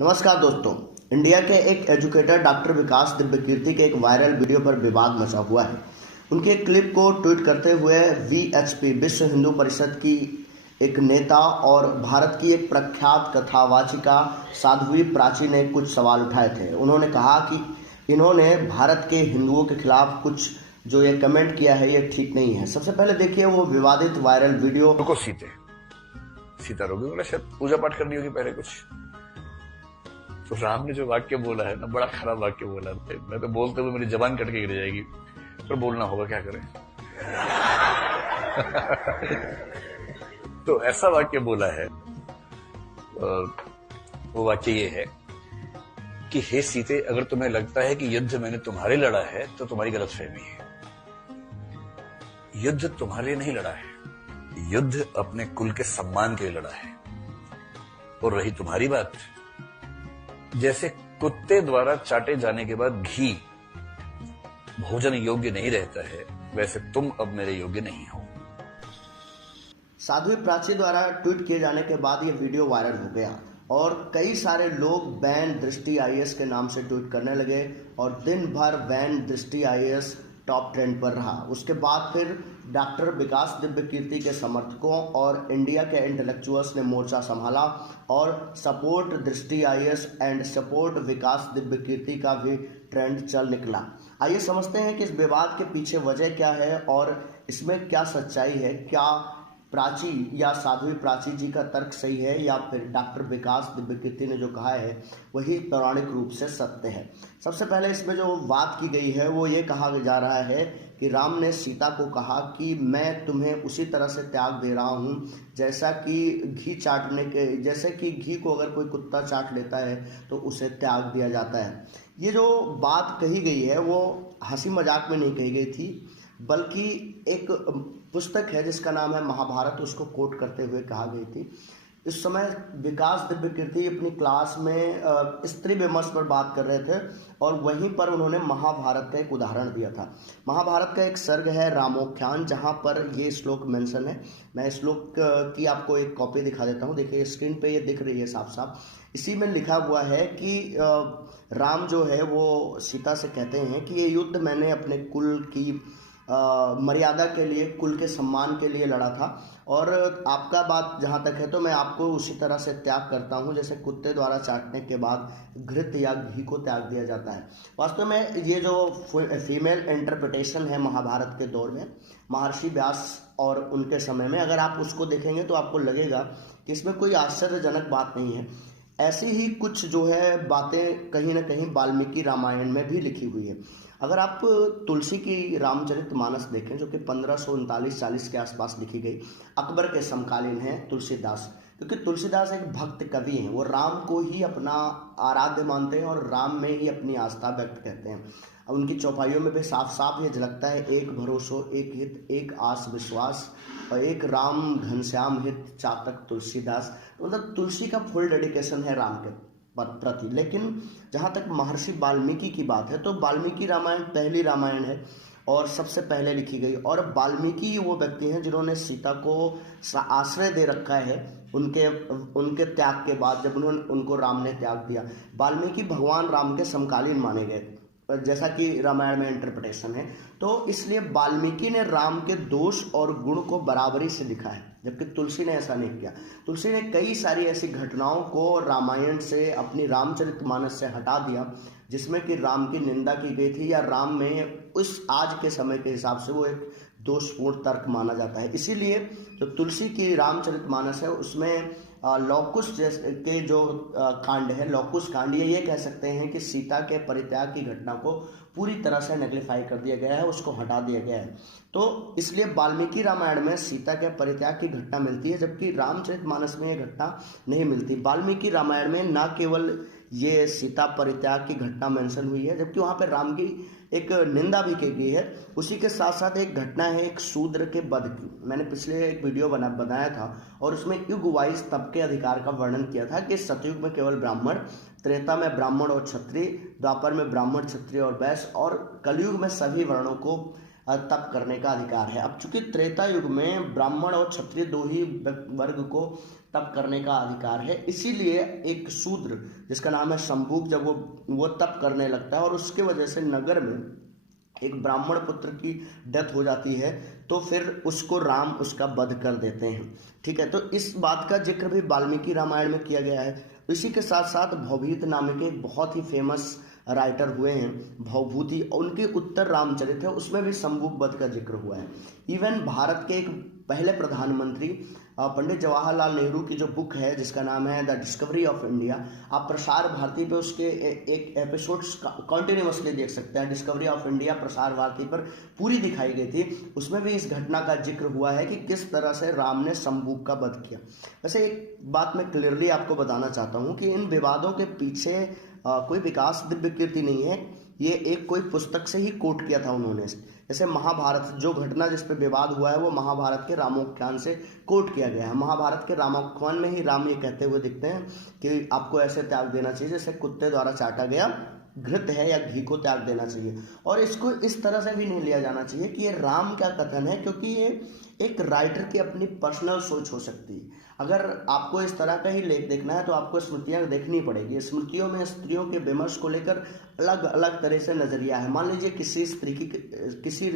नमस्कार दोस्तों। इंडिया के एक एजुकेटर डॉक्टर विकास दिव्यकीर्ति के एक वायरल वीडियो पर विवाद मचा हुआ है। उनके क्लिप को ट्वीट करते हुए वीएचपी विश्व हिंदू परिषद की एक नेता और भारत की एक प्रख्यात कथावाचिका साध्वी प्राची ने कुछ सवाल उठाए थे। उन्होंने कहा कि इन्होंने भारत के हिंदुओं के खिलाफ कुछ जो ये कमेंट किया है ये ठीक नहीं है। सबसे पहले देखिए वो विवादित वायरल वीडियो। को सीता रोगी बोला, शायद पूजा पाठ करनी होगी पहले कुछ। तो राम ने जो वाक्य बोला है ना, बड़ा खराब वाक्य बोला है। मैं तो बोलते हुए मेरी जबान कट के गिर जाएगी, पर बोलना होगा, क्या करें। तो ऐसा वाक्य बोला है, वो वाक्य ये है कि हे सीते, अगर तुम्हें लगता है कि युद्ध मैंने तुम्हारे लड़ा है तो तुम्हारी गलतफहमी है। युद्ध तुम्हारे लिए नहीं लड़ा है, युद्ध अपने कुल के सम्मान के लिए लड़ा है। और रही तुम्हारी बात, जैसे कुत्ते द्वारा चाटे जाने के बाद घी भोजन योग्य नहीं रहता है, वैसे तुम अब मेरे योग्य नहीं हो। साध्वी प्राची द्वारा ट्वीट किए जाने के बाद ये वीडियो वायरल हो गया और कई सारे लोग बैन दृष्टि आईएएस के नाम से ट्वीट करने लगे और दिन भर बैन दृष्टि आईएएस टॉप ट्रेंड पर रहा। उसके बाद फिर डॉक्टर विकास दिव्यकीर्ति के समर्थकों और इंडिया के इंटेलेक्चुअल्स ने मोर्चा संभाला और सपोर्ट दृष्टि आईएएस एंड सपोर्ट विकास दिव्यकीर्ति का भी ट्रेंड चल निकला। आइए समझते हैं कि इस विवाद के पीछे वजह क्या है और इसमें क्या सच्चाई है। क्या प्राची या साध्वी प्राची जी का तर्क सही है या फिर डॉक्टर विकास दिव्यकीर्ति ने जो कहा है वही पौराणिक रूप से सत्य है। सबसे पहले इसमें जो बात की गई है वो ये कहा जा रहा है कि राम ने सीता को कहा कि मैं तुम्हें उसी तरह से त्याग दे रहा हूँ जैसा कि जैसे कि घी को अगर कोई कुत्ता चाट लेता है तो उसे त्याग दिया जाता है। ये जो बात कही गई है वो हंसी मजाक में नहीं कही गई थी, बल्कि एक पुस्तक है जिसका नाम है महाभारत, उसको कोट करते हुए कहा गई थी। इस समय विकास दिव्यकीर्ति अपनी क्लास में स्त्री विमर्श पर बात कर रहे थे और वहीं पर उन्होंने महाभारत का एक उदाहरण दिया था। महाभारत का एक सर्ग है रामोख्यान, जहां पर ये श्लोक मेंशन है। मैं इस श्लोक की आपको एक कॉपी दिखा देता हूं। देखिए स्क्रीन पे ये दिख रही है साफ साफ। इसी में लिखा हुआ है कि राम जो है वो सीता से कहते हैं कि ये युद्ध मैंने अपने कुल की मर्यादा के लिए, कुल के सम्मान के लिए लड़ा था और आपका बात जहाँ तक है तो मैं आपको उसी तरह से त्याग करता हूँ जैसे कुत्ते द्वारा चाटने के बाद घृत या घी को त्याग दिया जाता है। वास्तव में ये जो फीमेल इंटरप्रिटेशन है महाभारत के दौर में महर्षि व्यास और उनके समय में, अगर आप उसको देखेंगे तो आपको लगेगा कि इसमें कोई आश्चर्यजनक बात नहीं है। ऐसी ही कुछ जो है बातें कहीं ना कहीं वाल्मीकि रामायण में भी लिखी हुई है। अगर आप तुलसी की रामचरितमानस देखें जो कि 1539-40 के आसपास लिखी गई, अकबर के समकालीन है तुलसीदास, क्योंकि तुलसीदास एक भक्त कवि हैं। वो राम को ही अपना आराध्य मानते हैं और राम में ही अपनी आस्था व्यक्त करते हैं। उनकी चौपाइयों में भी साफ साफ ये झलकता है, एक भरोसो एक हित एक आस विश्वास और एक राम घनश्याम हित चातक तुलसीदास। मतलब तुलसी का फुल डेडिकेशन है राम के प्रति। लेकिन जहाँ तक महर्षि वाल्मीकि की बात है तो वाल्मीकि रामायण पहली रामायण है और सबसे पहले लिखी गई, और वाल्मीकि वो व्यक्ति हैं जिन्होंने सीता को आश्रय दे रखा है उनके त्याग के बाद, जब उनको राम ने त्याग दिया। वाल्मीकि भगवान राम के समकालीन माने गए जैसा कि रामायण में इंटरप्रिटेशन है। तो इसलिए वाल्मीकि ने राम के दोष और गुण को बराबरी से लिखा है, जबकि तुलसी ने ऐसा नहीं किया। तुलसी ने कई सारी ऐसी घटनाओं को रामायण से, अपनी रामचरितमानस से हटा दिया जिसमें कि राम की निंदा की गई थी या राम में उस आज के समय के हिसाब से वो एक दोषपूर्ण तर्क माना जाता है। इसीलिए जो तुलसी की रामचरितमानस है उसमें लौकुश के जो कांड है, लौकुश कांड, ये कह सकते हैं कि सीता के परित्याग की घटना को पूरी तरह से नेग्लिफाई कर दिया गया है, उसको हटा दिया गया है। तो इसलिए वाल्मीकि रामायण में सीता के परित्याग की घटना मिलती है, जबकि रामचरितमानस में यह घटना नहीं मिलती। वाल्मीकि रामायण में न केवल ये सीता परित्याग की घटना मेंशन हुई है, जबकि वहाँ पर राम की एक निंदा भी की गई है। उसी के साथ साथ एक घटना है एक शूद्र के वध की। मैंने पिछले एक वीडियो बनाया था और उसमें युग वाइज तबके अधिकार का वर्णन किया था कि सतयुग में केवल ब्राह्मण, त्रेता में ब्राह्मण और क्षत्रिय, द्वापर में ब्राह्मण क्षत्रिय और वैश्य और कलयुग में सभी वर्णों को तप करने का अधिकार है। अब चूंकि त्रेता युग में ब्राह्मण और क्षत्रिय दो ही वर्ग को तप करने का अधिकार है, इसीलिए एक शूद्र जिसका नाम है शंभुक, जब वो तप करने लगता है और उसके वजह से नगर में एक ब्राह्मण पुत्र की डेथ हो जाती है, तो फिर उसको राम उसका वध कर देते हैं। ठीक है, तो इस बात का जिक्र भी वाल्मीकि रामायण में किया गया है। इसी के साथ साथ भवभीत नाम के एक बहुत ही फेमस राइटर हुए हैं भवभूति, उनके उत्तर रामचरित है, उसमें भी शंभुक वध का जिक्र हुआ है। इवन भारत के एक पहले प्रधानमंत्री पंडित जवाहरलाल नेहरू की जो बुक है जिसका नाम है द डिस्कवरी ऑफ इंडिया, आप प्रसार भारती पे उसके एक एपिसोड्स कंटिन्यूअसली देख सकते हैं। Discovery of India Prasar Bharati पर पूरी दिखाई गई थी, उसमें भी इस घटना का जिक्र हुआ है कि किस तरह से राम ने शंभुक का वध किया। वैसे एक बात मैं क्लियरली आपको बताना चाहता हूँ कि इन विवादों के पीछे कोई विकास दिव्य कीर्ति नहीं है, ये एक कोई पुस्तक से ही कोट किया था उन्होंने। जैसे महाभारत, जो घटना जिस पे विवाद हुआ है वो महाभारत के रामोख्यान से कोट किया गया है। महाभारत के रामोख्यान में ही राम ये कहते हुए दिखते हैं कि आपको ऐसे त्याग देना चाहिए जैसे कुत्ते द्वारा चाटा गया घृत है या घी को त्याग देना चाहिए। और इसको इस तरह से भी नहीं लिया जाना चाहिए कि ये राम का कथन है, क्योंकि ये एक राइटर की अपनी पर्सनल सोच हो सकती है। अगर आपको इस तरह का ही लेख देखना है तो आपको स्मृतियाँ देखनी पड़ेगी। स्मृतियों में स्त्रियों के विमर्श को लेकर अलग अलग तरह से नजरिया है। मान लीजिए किसी स्त्री की, किसी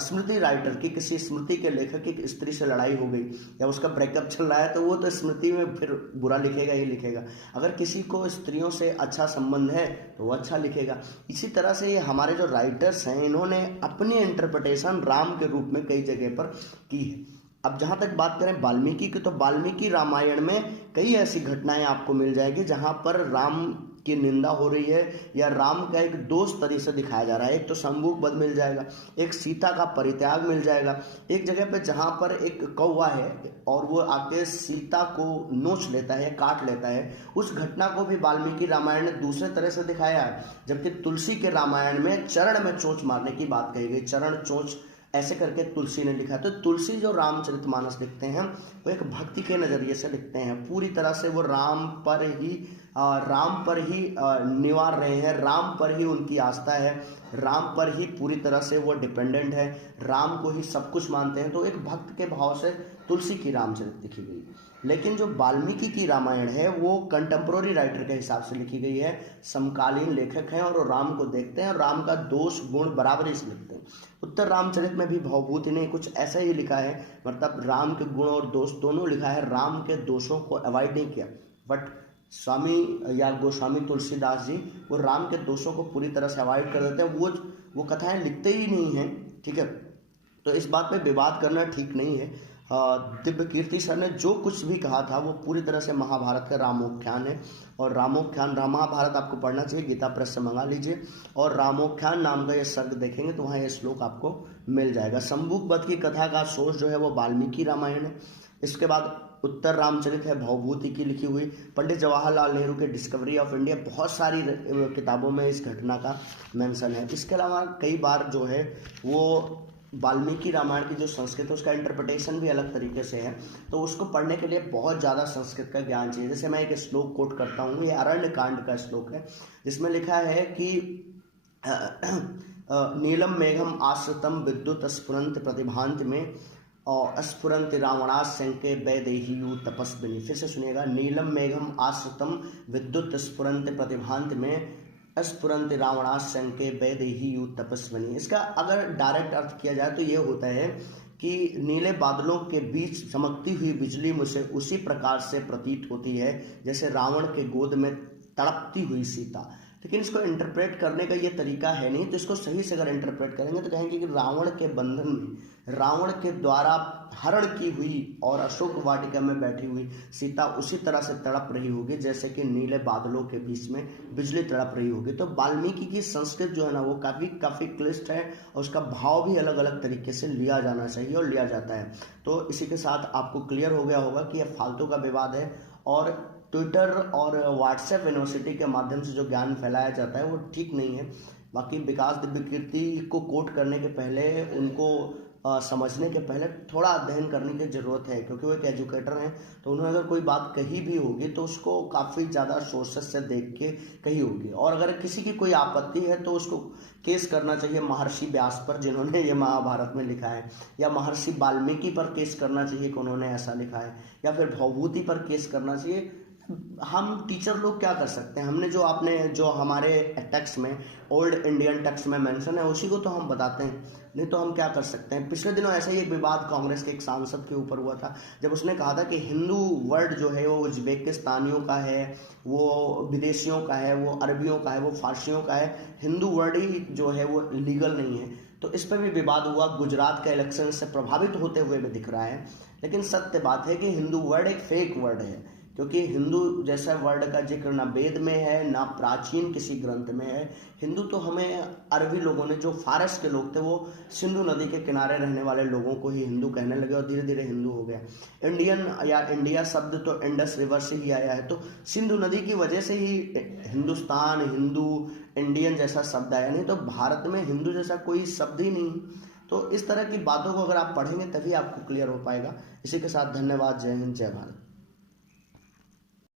स्मृति राइटर की, किसी स्मृति के लेखक की स्त्री से लड़ाई हो गई या उसका ब्रेकअप चल रहा है, तो वो तो स्मृति में फिर बुरा लिखेगा ही लिखेगा। अगर किसी को स्त्रियों से अच्छा संबंध है तो वो अच्छा लिखेगा। इसी तरह से ये हमारे जो राइटर्स हैं, इन्होंने अपनी इंटरप्रिटेशन राम के रूप में कई जगह पर की है। अब जहाँ तक बात करें वाल्मीकि की, तो वाल्मीकि रामायण में कई ऐसी घटनाएं आपको मिल जाएगी जहाँ पर राम की निंदा हो रही है या राम का एक दोष तरीके से दिखाया जा रहा है। एक तो शंभुक वध मिल जाएगा, एक सीता का परित्याग मिल जाएगा। एक जगह पे जहाँ पर एक कौवा है और वो आके सीता को नोच लेता है, काट लेता है, उस घटना को भी वाल्मीकि रामायण ने दूसरे तरह से दिखाया है। जबकि तुलसी के रामायण में चरण में चोंच मारने की बात कही गई, चरण चोंच ऐसे करके तुलसी ने लिखा। तो तुलसी जो रामचरितमानस लिखते हैं वो एक भक्ति के नज़रिए से लिखते हैं, पूरी तरह से वो राम पर ही निवार रहे हैं, राम पर ही उनकी आस्था है, राम पर ही पूरी तरह से वो डिपेंडेंट है, राम को ही सब कुछ मानते हैं। तो एक भक्त के भाव से तुलसी की रामचरित लिखी गई। लेकिन जो वाल्मीकि की रामायण है वो कंटेम्प्रोरी राइटर के हिसाब से लिखी गई है, समकालीन लेखक हैं और वो राम को देखते हैं और राम का दोष गुण बराबरी से लिखते हैं। उत्तर रामचरित में भी भवभूति ने कुछ ऐसा ही लिखा है, मतलब राम के गुण और दोष दोनों लिखा है, राम के दोषों को अवॉइड नहीं किया। बट स्वामी या गोस्वामी तुलसीदास जी वो राम के दोषों को पूरी तरह से अवॉइड कर देते हैं, वो कथाएं लिखते ही नहीं हैं। ठीक है, तो इस बात पे विवाद करना ठीक नहीं है। दिव्य कीर्ति सर ने जो कुछ भी कहा था वो पूरी तरह से महाभारत का रामोख्यान है। और रामोख्यान, महाभारत आपको पढ़ना चाहिए, गीता प्रेस से मंगा लीजिए और रामोख्यान नाम का ये सर्ग देखेंगे तो वहाँ ये श्लोक आपको मिल जाएगा। शंभुक वध की कथा का सोर्स जो है वो वाल्मीकि रामायण है। इसके बाद उत्तर रामचरित है भवभूति की लिखी हुई, पंडित जवाहरलाल नेहरू के डिस्कवरी ऑफ इंडिया, बहुत सारी किताबों में इस घटना का मेंशन है। इसके अलावा कई बार जो है वो वाल्मीकि रामायण की जो संस्कृत है उसका इंटरप्रिटेशन भी अलग तरीके से है, तो उसको पढ़ने के लिए बहुत ज़्यादा संस्कृत का ज्ञान चाहिए। जैसे मैं एक श्लोक कोट करता हूँ, ये अरण्य कांड का श्लोक है जिसमें लिखा है कि नीलम मेघम आश्रितम विद्युत स्फुरंत प्रतिभांत में और स्फुरंत रावणाशंके वैदेहियु तपस्विनी। फिर से सुनिएगा, नीलम मेघम आश्रितम विद्युत स्फुरंत प्रतिभांत में स्फुरंत रावणाशंके वैदेहियु तपस्विनी। इसका अगर डायरेक्ट अर्थ किया जाए तो ये होता है कि नीले बादलों के बीच चमकती हुई बिजली मुझे उसी प्रकार से प्रतीत होती है जैसे रावण के गोद में तड़पती हुई सीता। लेकिन इसको इंटरप्रेट करने का ये तरीका है नहीं, तो इसको सही से अगर इंटरप्रेट करेंगे तो कहेंगे कि रावण के बंधन में रावण के द्वारा हरण की हुई और अशोक वाटिका में बैठी हुई सीता उसी तरह से तड़प रही होगी जैसे कि नीले बादलों के बीच में बिजली तड़प रही होगी। तो वाल्मीकि की संस्कृत जो है ना वो काफ़ी क्लिष्ट है और उसका भाव भी अलग अलग तरीके से लिया जाना चाहिए और लिया जाता है। तो इसी के साथ आपको क्लियर हो गया होगा कि यह फालतू का विवाद है और ट्विटर और व्हाट्सएप यूनिवर्सिटी के माध्यम से जो ज्ञान फैलाया जाता है वो ठीक नहीं है। बाकी विकास दिव्य कीर्ति को कोट करने के पहले उनको समझने के पहले थोड़ा अध्ययन करने की ज़रूरत है, क्योंकि वो एक एजुकेटर हैं। तो उन्होंने अगर कोई बात कही भी होगी तो उसको काफ़ी ज़्यादा सोर्सेस से देख के कही होगी, और अगर किसी की कोई आपत्ति है तो उसको केस करना चाहिए महर्षि व्यास पर, जिन्होंने ये महाभारत में लिखा है, या महर्षि वाल्मीकि पर केस करना चाहिए कि उन्होंने ऐसा लिखा है, या फिर भवभूति पर केस करना चाहिए। हम टीचर लोग क्या कर सकते हैं? हमने जो हमारे टेक्स्ट में, ओल्ड इंडियन टेक्स्ट में मेंशन है, उसी को तो हम बताते हैं, नहीं तो हम क्या कर सकते हैं। पिछले दिनों ऐसा ही एक विवाद कांग्रेस के एक सांसद के ऊपर हुआ था, जब उसने कहा था कि हिंदू वर्ड जो है वो उज्बेकिस्तानियों का है, वो विदेशियों का है, वो अरबियों का है, वो फारसियों का है, हिंदू वर्ड ही जो है वो लीगल नहीं है। तो इस पर भी विवाद हुआ। गुजरात का इलेक्शन इससे प्रभावित होते हुए भी दिख रहा है। लेकिन सत्य बात है कि हिंदू वर्ड एक फेक वर्ड है, क्योंकि हिंदू जैसा वर्ड का जिक्र ना वेद में है, ना प्राचीन किसी ग्रंथ में है। हिंदू तो हमें अरबी लोगों ने, जो फारस के लोग थे, वो सिंधु नदी के किनारे रहने वाले लोगों को ही हिंदू कहने लगे और धीरे धीरे हिंदू हो गया। इंडियन या इंडिया शब्द तो इंडस रिवर से ही आया है, तो सिंधु नदी की वजह से ही हिंदुस्तान, हिंदू, इंडियन जैसा शब्द आया, नहीं तो भारत में हिंदू जैसा कोई शब्द ही नहीं। तो इस तरह की बातों को अगर आप पढ़ेंगे तभी आपको क्लियर हो पाएगा। इसी के साथ धन्यवाद। जय हिंद, जय भारत।